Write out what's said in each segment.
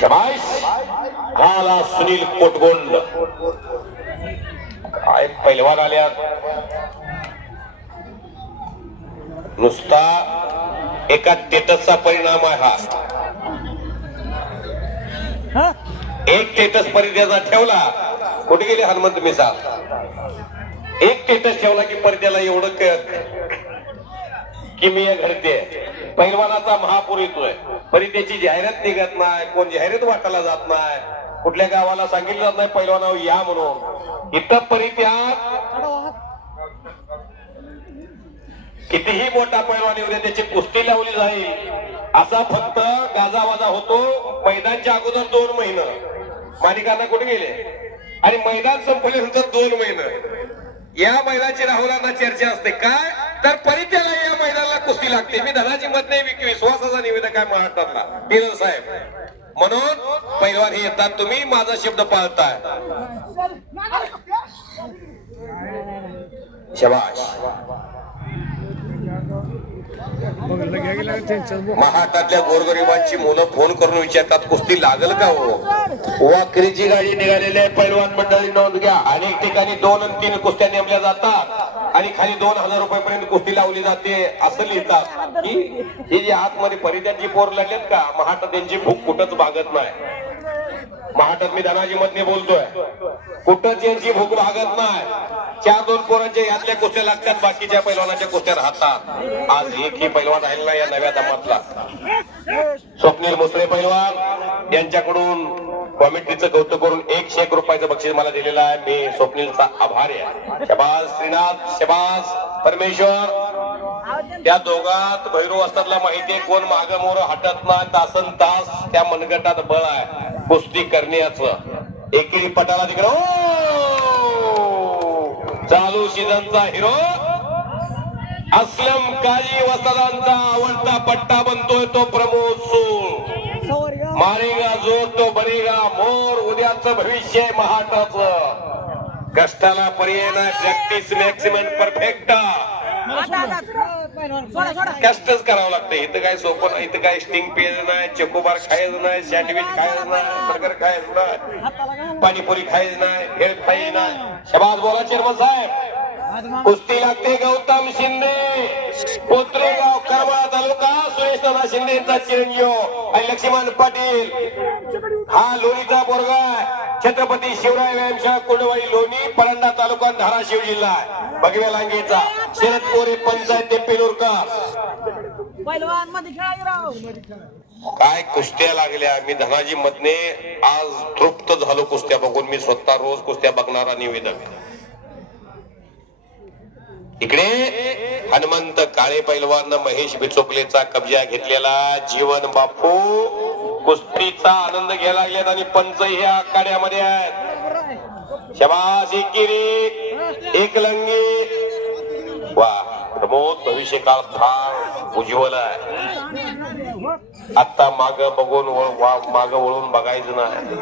शबाश आला सुनील कोटगोंड. काय पैलवान आल्यात? नुसता एका टेटसचा परिणाम आहे हा. एक टेटस परिद्याचा ठेवला कुठे गेले हनुमंत मिसा? एक टेटस ठेवला की परिद्याला एवढं क- किमिया घडते पैलवानाचा महापूर येतोय. परित्याची जाहिरात निघत नाही कोण जाहिरात वाटायला जात नाही कुठल्या गावाला सांगितलं जात नाही पैलवानावर या म्हणून. इथं परित्याग कितीही मोठा पैलवान येऊ दे त्याची कुस्ती लावली जाईल. असा फक्त गाजावाजा होतो मैदानच्या अगोदर दोन महिने. मालिकांना कुठे गेले? आणि मैदान संपल्यानंतर दोन महिने. या मैदानाची राहुलांना चर्चा असते. काय? तर परित्याला या मैदानाला कुस्ती लागते. मी धनाची मत नाही विक विश्वासाचा निवेदक आहे महाराष्ट्रातला बिरल साहेब. म्हणून पैलवान हे येतात. तुम्ही माझा शब्द पाळताय. शबाश महाटातल्या गोरगरिबांची मुलं फोन करून विचारतात कुस्ती लागल का हो? वाकरीची गाडी निघालेली आहे. पैलवान मंडळी नोंद घ्या. अनेक ठिकाणी दोन आणि तीन कुस्त्या नेमल्या जातात. आणि खाली दोन हजार रुपयापर्यंत कुस्ती लावली जाते असं लिहितात. की ही जी आतमध्ये परित्याची पोर लागलेत का महाराष्ट्रात त्यांची भूक कुठंच भागत नाही. महाराष्ट्रात मी धनाजी मधने बोलतोय कुठंच यांची भूक भागत नाही. चार दोन पोरांच्या यातल्या कुस्त्या लागतात बाकीच्या पैलवानाच्या कुस्त्या राहतात. आज एकही पैलवान राहिला या नव्या दमातला. स्वप्नील मुसळे पैलवान यांच्याकडून कॉमेंट्रीचं कौतुक करून एकशे एक रुपयाचं बक्षीस मला दिलेलं आहे. मी स्वप्नीलचा आभारी आहे. शबाज श्रीनाथ शबाज परमेश्वर. त्या दोघात भैरव असतातला माहितीये कोण माग मोर हटत नाही तासन तास त्या मनगटात बळ आहे. कुस्ती करण्याचं. एकेरी पटाला तिकडे. चालू सीझनचा हिरो. असलम काजी वसदांचा आवडता पट्टा बनतोय तो प्रमोद सूळ. मारेगा जो तो बनेगा मोर. उद्याचं भविष्य आहे महाटाचं कष्टाला पर्याय ना प्रॅक्टिस मॅक्सिमम परफेक्ट कष्टच करावं लागतं. इथं काय सोपं नाही इथं काय स्टिंग पेज नाही चकोबार खायचं नाही सँडविच खायचं नाही बर्गर खायचं नाही पाणीपुरी खायचं नाही भेळ खायचं नाही. शबाज बोला चेअरमन साहेब. कुस्ती लागते गौतम शिंदे. कोथरूगाव करमाळा तालुका सुरेश नाना शिंदे यांचा चिरंजीव आणि लक्ष्मण पाटील. हा लोणीचा बोरगा. छत्रपती शिवराय व्यायामशाळा कुंडवाई लोणी पळंडा तालुका धाराशिव जिल्हा. भगव्या लांगेचा. शरद कोरे पंचायत ते पेलूरकर राव. काय कुस्त्या लागल्या? मी धनाजी मधने आज तृप्त झालो कुस्त्या बघून. मी स्वतः रोज कुस्त्या बघणारा निवेदक इकडे हनुमंत काळे पैलवान महेश बिचोकलेचा कब्जा घेतलेला जीवन बापू. कुस्तीचा आनंद घ्यायला लागलेत आणि पंच हे आखाड्यामध्ये आहेत. शबाश एकेरी एकलंगी वा प्रमोद भविष्यकाळ फार उज्ज्वल आहे. आता माग बघून माग वळून बघायचं नाही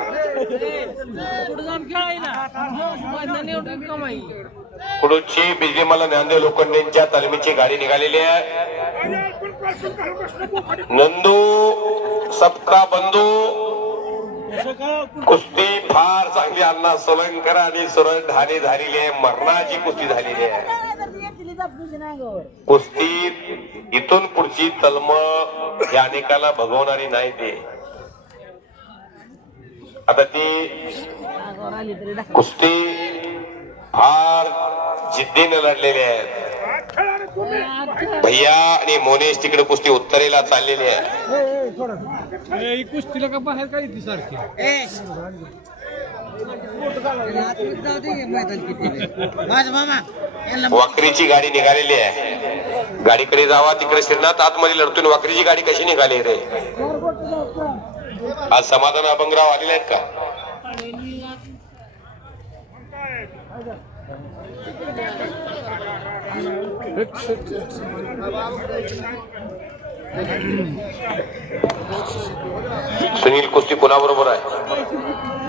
कुडूची बिजलीमाला ज्ञानदेव लोखंडेंच्या तालमीची गाडी निघालेली आहे. नंदू सप्ता बंधू कुस्ती फार चांगली अण्णा सोलंकर आणि सुरज ढाणे झालेली आहे. मरणाची कुस्ती झालेली आहे. कुस्तीत इथून पुढची तलमळ या अनेकाला भगवणारी नाही ते. आता ती कुस्ती फार जिद्दीने लढलेले आहेत भैया आणि मोनेश तिकडे कुस्ती उत्तरेला चाललेली आहे. कुस्तीला का बाहेर काय ती सारखी? माझा मामा यांना वाकरीची गाडी निघालेली आहे. गाडीकडे जावा तिकडे श्रीनाथ आतमध्ये लढतून वाकरीची गाडी कशी निघाली रे आज समाधान अभंगराव आलेले आहेत का? सुनील कुस्ती कोणाबरोबर आहे?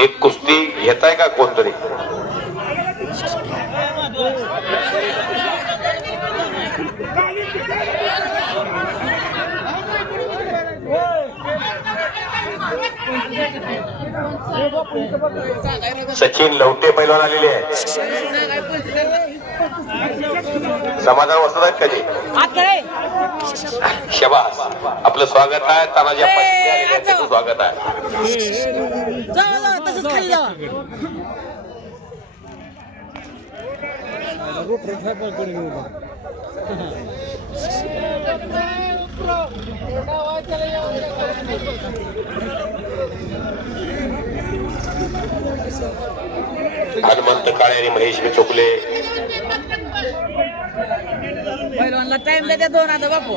एक कुस्ती घेताय का कोणतरी? सचिन लवटे पैलवान आलेले आहेत. समाधान बसतात कधी शबा आपलं स्वागत आहे. तानाजी स्वागत आहे. تخصص خلينا روح روح هبل त्यांना टाइम देते दोन आता बापू.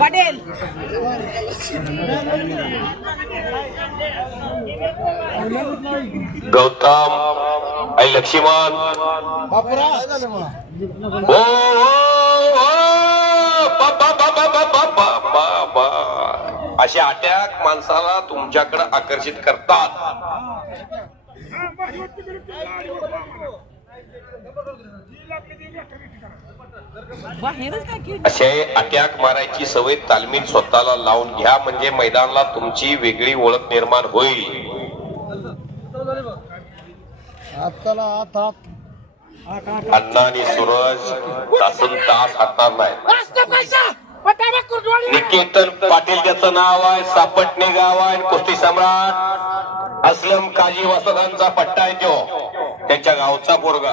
पटेल. गौतम आई लक्ष्मण. हो, हो, हो. ओ असे अटॅक माणसाला तुमच्याकडे आकर्षित करतात. असे अटॅक मारायची सवय तालमीत स्वतःला लावून घ्या म्हणजे मैदानाला तुमची वेगळी ओळख निर्माण होईल. अण्णा आणि सूरज तासन तास हातणार नाही निकेतन पाटील त्याचं नाव आहे सापटणे गाव आहे कुस्ती सम्राट असलम काजी वसतांचा पट्टा आहे तो. त्यांच्या गावचा पोरगा.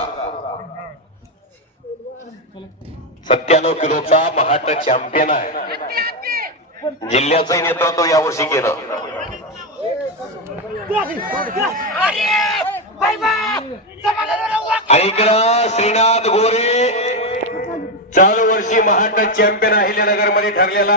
सत्त्याण्णव किलोचा महाराष्ट्र चॅम्पियन आहे. जिल्ह्याचं नेतृत्व यावर्षी केलं. आणि श्रीनाथ गोरे. चालू वर्षी महाराष्ट्र चॅम्पियन अहिल्यानगरमध्ये ठरलेला